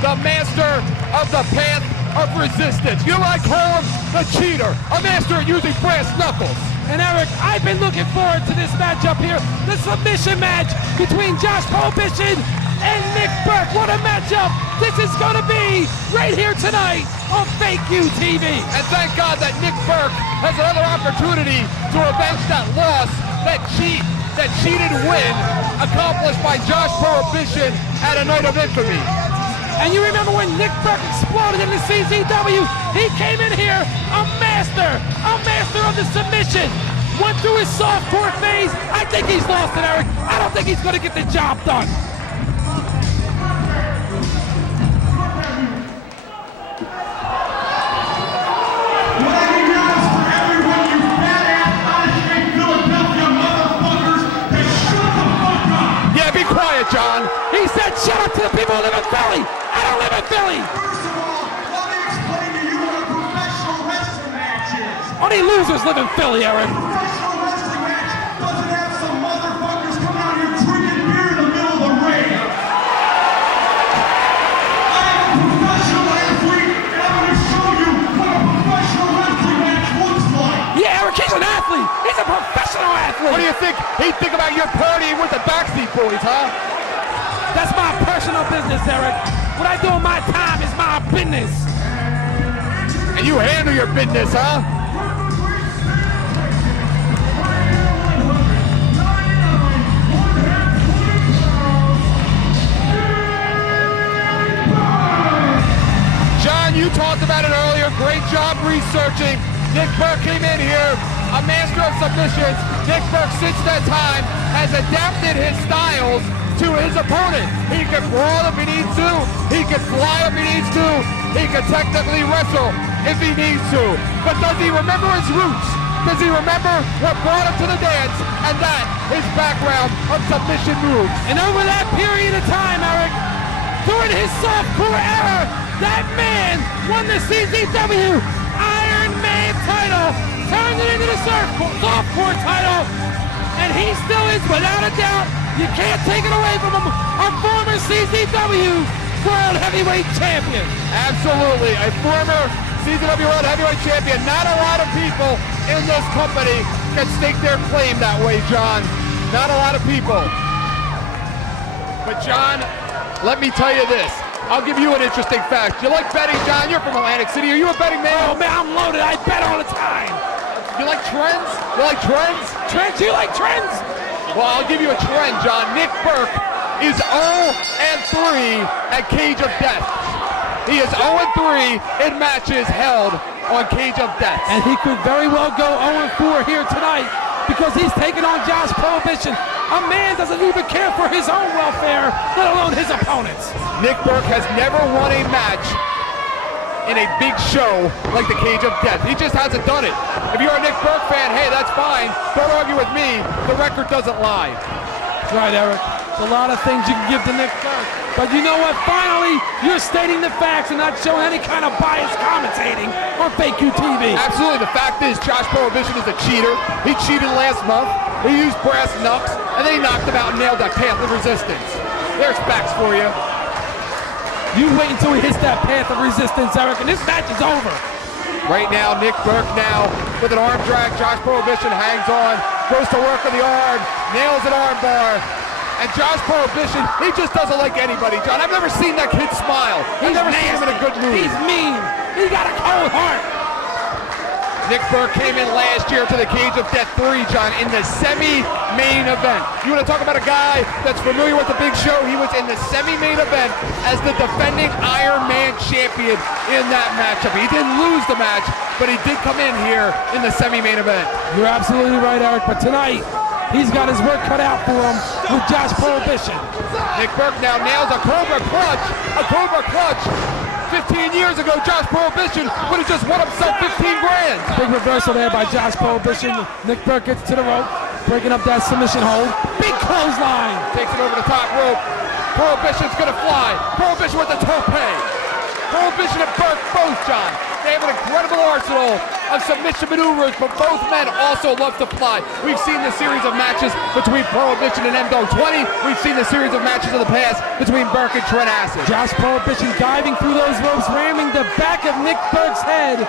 the master of the path of resistance. You know what I call him? The cheater, a master at using brass knuckles. And Eric, I've been looking forward to this matchup here, the submission match between Josh Prohibition and Nick Berk. What a matchup this is going to be right here tonight on Fake You TV. And thank God that Nick Berk has another opportunity to avenge that loss, that cheated win accomplished by Josh Prohibition at a night of infamy. And you remember when Nick Berk exploded in the CZW, he came in here a master of the submission. Went through his softcore phase. I think he's lost it, Eric. I don't think he's going to get the job done. John. He said, shut up to the people who live in Philly. I don't live in Philly. First of all, let me explain to you what a professional wrestling match is. Only losers live in Philly, Eric. A professional wrestling match doesn't have some motherfuckers come out here drinking beer in the middle of the ring. I am a professional athlete, and I'm going to show you what a professional wrestling match looks like. Yeah, Eric, he's an athlete. He's a professional athlete. What do you think? He'd think about your partying with the Backstreet Boys, huh? That's my personal business, Eric. What I do in my time is my business. And you handle your business, huh? John, you talked about it earlier. Great job researching. Nick Berk came in here, a master of submissions. Nick Berk, since that time, has adapted his styles to his opponent. He can brawl if he needs to. He can fly if he needs to. He can technically wrestle if he needs to. But does he remember his roots? Does he remember what brought him to the dance? And that is background of submission moves. And over that period of time, Eric, during his softcore era, that man won the CZW Iron Man title, turned it into the softcore title, and he still is, without a doubt, you can't take it away from him, a former CZW World Heavyweight Champion. Absolutely, a former CZW World Heavyweight Champion. Not a lot of people in this company can stake their claim that way, John. Not a lot of people. But John, let me tell you this. I'll give you an interesting fact. You like betting, John? You're from Atlantic City. Are you a betting man? Oh, man, I'm loaded. I bet all the time. You like trends? You like trends? Trends? You like trends? Well, I'll give you a trend, John. Nick Berk is 0-3 at Cage of Death. He is 0-3 in matches held on Cage of Death. And he could very well go 0-4 here tonight because he's taking on Josh Prohibition. A man doesn't even care for his own welfare, let alone his opponents. Nick Berk has never won a match in a big show like the Cage of Death. He just hasn't done it. If you're a Nick Berk fan, hey, that's fine. Don't argue with me. The record doesn't lie. That's right, Eric. There's a lot of things you can give to Nick Berk. But you know what? Finally, you're stating the facts and not showing any kind of biased commentating on Fake You TV. Absolutely. The fact is, Josh Prohibition is a cheater. He cheated last month. He used brass knucks, and then he knocked him out and nailed that path of resistance. There's facts for you. You wait until he hits that path of resistance, Eric, and this match is over. Right now, Nick Berk now with an arm drag. Josh Prohibition hangs on, goes to work on the arm, nails an arm bar. And Josh Prohibition, he just doesn't like anybody, John. I've never seen that kid smile. I've never seen him in a good mood. He's mean. He got a cold heart. Nick Berk came in last year to the Cage of Death 3, John, in the semi-main event. You want to talk about a guy that's familiar with the big show? He was in the semi-main event as the defending Iron Man champion in that matchup. He didn't lose the match, but he did come in here in the semi-main event. You're absolutely right, Eric, but tonight, he's got his work cut out for him with Josh Prohibition. Nick Berk now nails a Cobra Clutch. A Cobra Clutch. 15 years ago, Josh Prohibition would have just won himself 15 grand. Big reversal there by Josh Prohibition. Nick Berk gets to the rope, breaking up that submission hold. Big clothesline. Takes it over the top rope. Prohibition's gonna fly. Prohibition with the tope. Prohibition and Berk both, John. They have an incredible arsenal of submission maneuvers, but both men also love to fly. We've seen the series of matches between Prohibition and M20. We've seen the series of matches in the past between Berk and Trent Acid. Josh Prohibition diving through those ropes, ramming the back of Nick Berk's head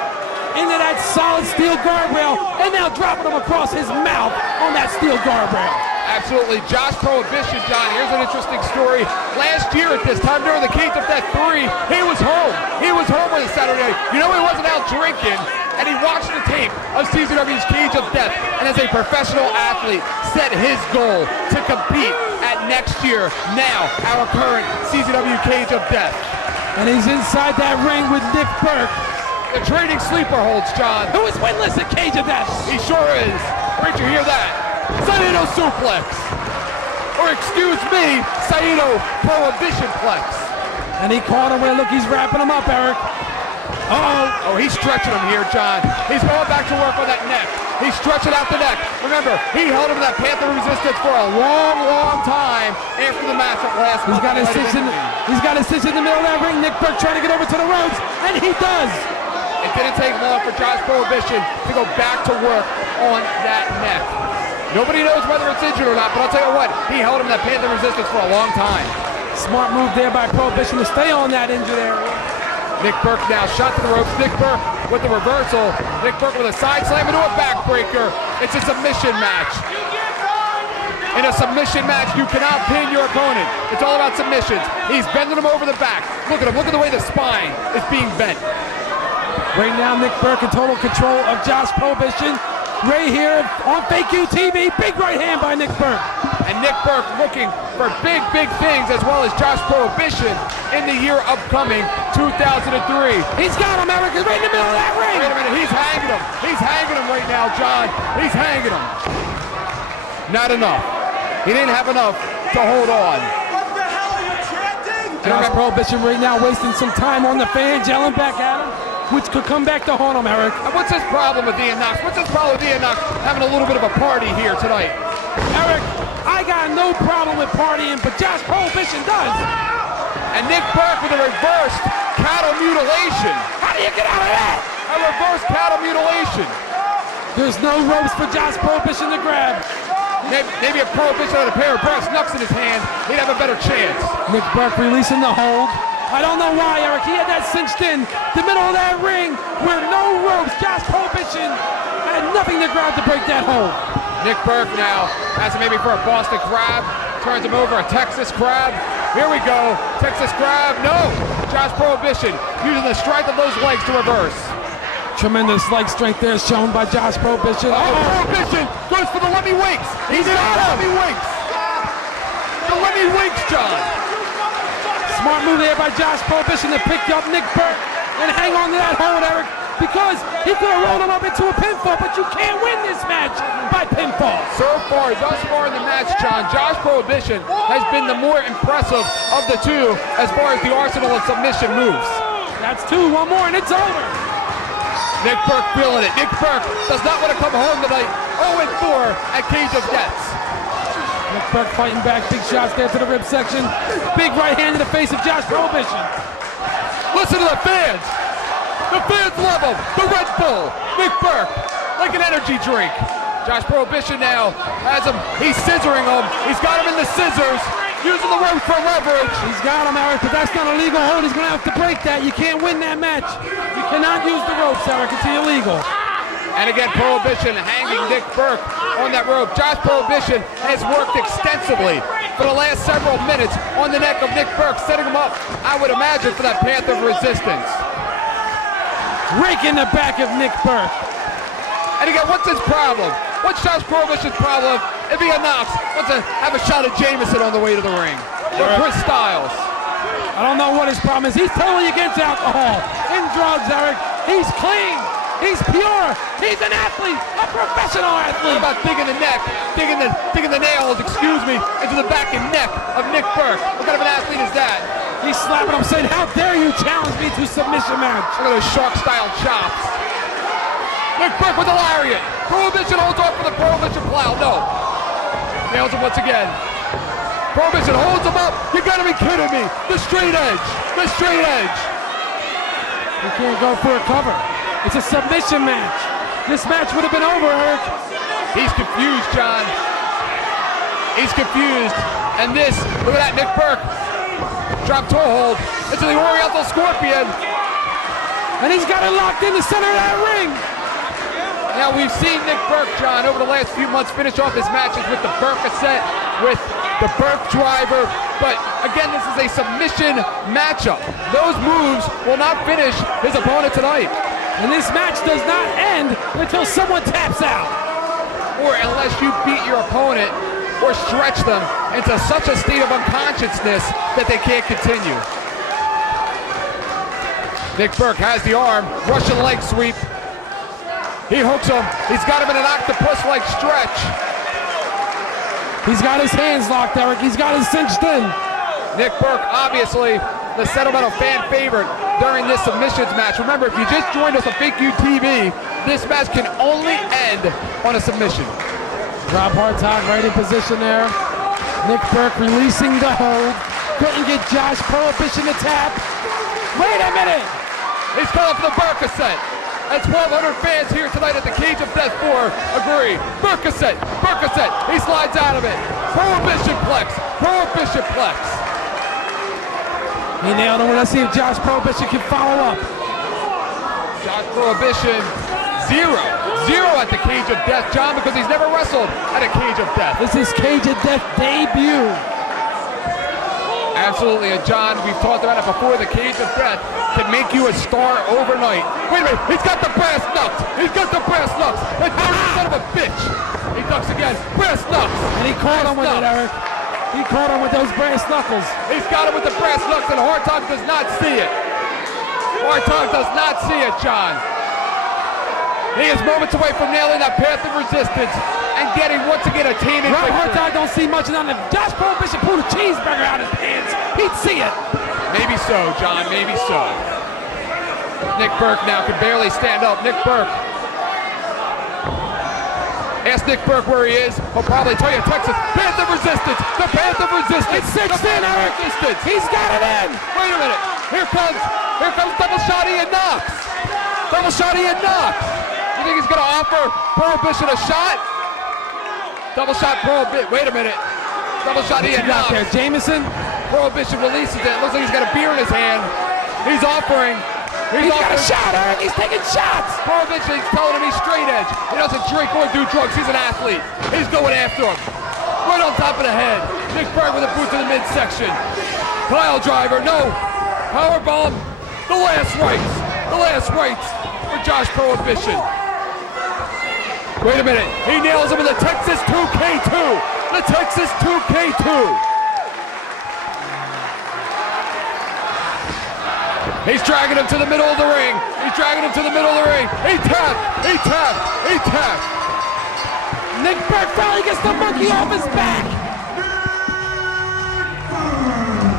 into that solid steel guardrail, and now dropping him across his mouth on that steel guardrail. Absolutely. Josh Prohibition, John, here's an interesting story. Last year at this time during the Cage of Death 3, he was home. He was home on a Saturday night. You know he wasn't out drinking, and he watched the tape of CZW's Cage of Death, and as a professional athlete, set his goal to compete at next year, now our current CZW Cage of Death. And he's inside that ring with Nick Berk, The trading sleeper holds, John. who is winless at Cage of Death. He sure is. Where'd you hear that? Saito suplex. Or excuse me, Saito Prohibition plex. And he caught him. Look, he's wrapping him up, Eric. Uh-oh. Oh, he's stretching him here, John. He's going back to work on that neck. He's stretching out the neck. Remember, he held him in that Panther Resistance for a long, long time after the match at last. He's got a stitch in the middle of that ring. Nick Berk trying to get over to the ropes, and he does. It didn't take long for Josh Prohibition to go back to work on that neck. Nobody knows whether it's injured or not, but I'll tell you what, he held him in that Panther Resistance for a long time. Smart move there by Prohibition to stay on that injured area. Nick Berk now shot to the ropes. Nick Berk with the reversal. Nick Berk with a side slam into a backbreaker. It's a submission match. In a submission match, you cannot pin your opponent. It's all about submissions. He's bending him over the back. Look at him. Look at the way the spine is being bent. Right now, Nick Berk in total control of Josh Prohibition. Right here on Fake U TV, big right hand by Nick Berk. And Nick Berk looking for big, big things, as well as Josh Prohibition in the year upcoming, 2003. He's got him, Eric. He's right in the middle of that ring. Wait a minute, he's hanging him. He's hanging him right now, John. He's hanging him. Not enough. He didn't have enough to hold on. What the hell are you chanting? Josh Prohibition right now wasting some time on the fans, yelling back at him, which could come back to haunt him, Eric. And what's his problem with Ian Knox? What's his problem with Ian Knox having a little bit of a party here tonight? Eric, I got no problem with partying, but Josh Prohibition does. And Nick Berk with a reversed cattle mutilation. How do you get out of that? A reverse cattle mutilation. There's no ropes for Josh Prohibition to grab. Maybe a Prohibition had a pair of brass knucks in his hand, he'd have a better chance. Nick Berk releasing the hold. I don't know why, Eric. He had that cinched in the middle of that ring where no ropes. Josh Prohibition had nothing to grab to break that hold. Nick Berk now has him maybe for a Boston Crab. Turns him over a Texas Crab. Here we go. Texas Crab. No. Josh Prohibition using the strength of those legs to reverse. Tremendous leg strength there shown by Josh Prohibition. Prohibition goes for the Lemmy Winks. He's got him. Lemmy Winks. The Lemmy Winks, John. Smart move there by Josh Prohibition to pick up Nick Berk and hang on to that hold, Eric, because he could have rolled him up into a pinfall, but you can't win this match by pinfall. Thus far in the match, John, Josh Prohibition has been the more impressive of the two as far as the arsenal of submission moves. That's two, one more, and it's over. Nick Berk feeling it. Nick Berk does not want to come home tonight. 0-4 at Cage of Deaths. Nick Berk fighting back, big shots there to the rib section. Big right hand to the face of Josh Prohibition. Listen to the fans. The fans love him. The Red Bull. Nick Berk, like an energy drink. Josh Prohibition now has him. He's scissoring him. He's got him in the scissors. Using the rope for leverage. He's got him, Eric, but that's not a legal hold. He's going to have to break that. You can't win that match. You cannot use the ropes, Eric. It's illegal. And again, Prohibition hanging Nick Berk on that rope. Josh Prohibition has worked extensively for the last several minutes on the neck of Nick Berk, setting him up, I would imagine, for that Panther Resistance. Raking the back of Nick Berk. And again, what's his problem? What's Josh Prohibition's problem if he knocks? Wants to have a shot at Jameson on the way to the ring. Or Chris Styles. I don't know what his problem is. He's totally against alcohol and drugs, Eric. He's clean. He's pure. He's an athlete, a professional athlete. What about digging the neck, digging the nails, excuse me, into the back and neck of Nick Berk? What kind of an athlete is that? He's slapping him, saying, "How dare you challenge me to a submission match?" Look at those shark-style chops. Nick Berk with the lariat. Prohibition holds off for the Prohibition plow. No. Nails him once again. Prohibition holds him up. You gotta be kidding me. The straight edge. The straight edge. He can't go for a cover. It's a submission match. This match would have been over, Eric. He's confused, John. He's confused. And this, look at that, Nick Berk. Drop toe hold into the Oriental Scorpion. And he's got it locked in the center of that ring. Now we've seen Nick Berk, John, over the last few months finish off his matches with the Berk-a-set, with the Berk driver. But again, this is a submission matchup. Those moves will not finish his opponent tonight. And this match does not end until someone taps out. Or unless you beat your opponent or stretch them into such a state of unconsciousness that they can't continue. Nick Berk has the arm, Russian leg sweep. He hooks him. He's got him in an octopus-like stretch. He's got his hands locked, Eric. He's got his cinched in. Nick Berk, obviously, the sentimental fan favorite during this submissions match. Remember, if you just joined us on Fake U TV, this match can only end on a submission. Rob Hartog right in position there. Nick Berk releasing the hold. Couldn't get Josh Prohibition to tap. Wait a minute! He's calling for the Berk-a-set. And 1,200 fans here tonight at the Cage of Death 4 agree. Berk-a-set, Berk-a-set. He slides out of it. Prohibition plex, Prohibition plex. He nailed him. Let's see if Josh Prohibition can follow up. Josh Prohibition, 0 at the Cage of Death, John, because he's never wrestled at a Cage of Death. This is Cage of Death debut. Absolutely, and John, we've talked about it before, the Cage of Death can make you a star overnight. Wait a minute, he's got the brass knucks! He's got the brass knucks! That son of a bitch! He ducks again, brass knucks! And he caught him with it, Eric. He caught him with those brass knuckles. He's got him with the brass knucks, and Hartog does not see it. Hartog does not see it, John. He is moments away from nailing that path of resistance and getting, once again, a tainted Rob victory. Hartog don't see much of that. If Josh Prohibition pulled a cheeseburger out of his pants, he'd see it. Maybe so, John, maybe so. Nick Berk now can barely stand up. Nick Berk. Ask Nick Berk where he is. He'll probably tell you Texas. Path of resistance. The path of resistance. It's 6 in, Eric. Resistance. He's got it in. Wait a minute. Here comes double shot Ian Knox. Double shot Ian Knox. You think he's going to offer Prohibition a shot? Double shot Prohibition. Wait a minute. Double shot Ian Knox. There, Jameson. Prohibition releases it. Looks like he's got a beer in his hand. He's offering. He's got a shot, Eric. He's taking shots. Prohibition, he's telling him he's straight edge. He doesn't drink or do drugs. He's an athlete. He's going after him. Right on top of the head. Nick Berk with a boot to the midsection. Pile driver. No. Powerbomb. The last rights. The last rights for Josh Prohibition. Wait a minute. He nails him with the Texas 2K2. The Texas 2K2. He's dragging him to the middle of the ring. He's dragging him to the middle of the ring. He tapped. He tapped. He tapped. Nick Berk finally gets the monkey off his back.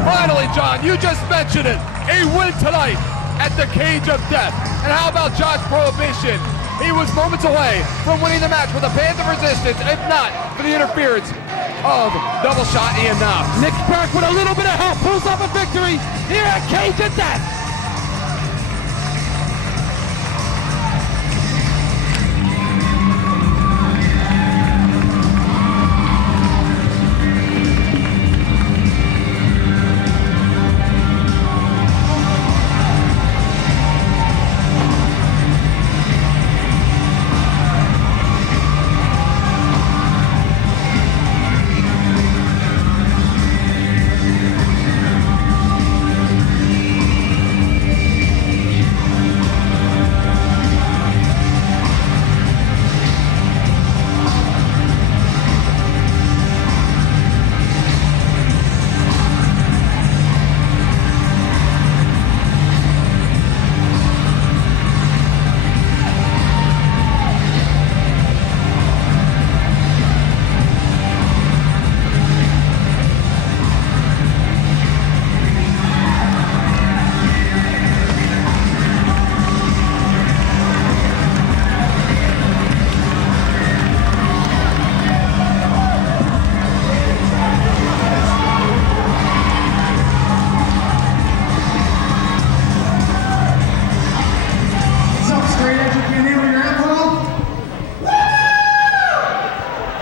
Finally, John, you just mentioned it. A win tonight at the Cage of Death. And how about Josh Prohibition? He was moments away from winning the match with a band of resistance, if not for the interference of double shot Ian Knox. Nick Berk with a little bit of help pulls off a victory here at Cage of Death.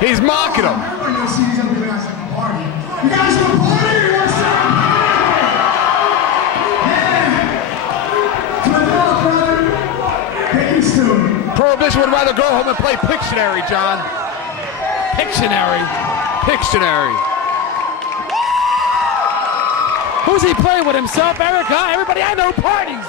He's mocking him. Everybody knows CZW guys like a party. You guys want to party or you want to stay and party? Yeah. To the dog, brother. Get used to it. Prohibition would rather go home and play Pictionary, John. Pictionary. Pictionary. Who's he playing with himself, Eric? Huh? Everybody I know parties.